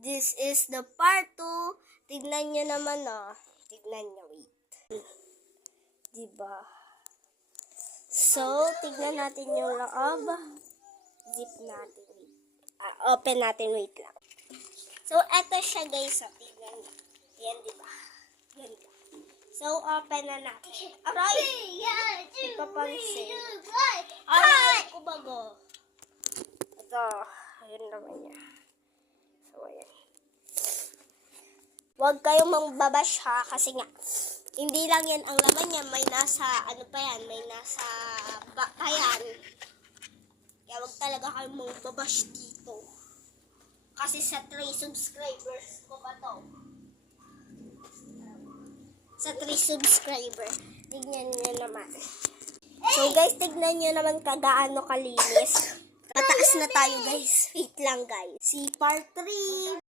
This is the part 2. Tignan nyo naman, oh. Tignan nyo, wait. Diba? So, tignan natin yung loob. Zip natin, wait. Open natin, wait lang. So, eto siya, guys. So, tignan nyo. Yan, diba? Yan. So, open na natin. Aray! Ipapansin. Ay, kubago. Ito, ayun naman niya. So, ayan. Huwag kayong mangbabash ha, kasi nga, hindi lang yan ang laman niya, may nasa, ano pa yan, may nasa bakayan. Kaya huwag talaga kayong mangbabash dito. Kasi sa 3 subscribers ko ba to? Sa 3 subscriber, tignan nyo naman. So guys, tignan nyo naman kagaano kalinis. Pataas na tayo guys. Wait lang guys. Si part 3.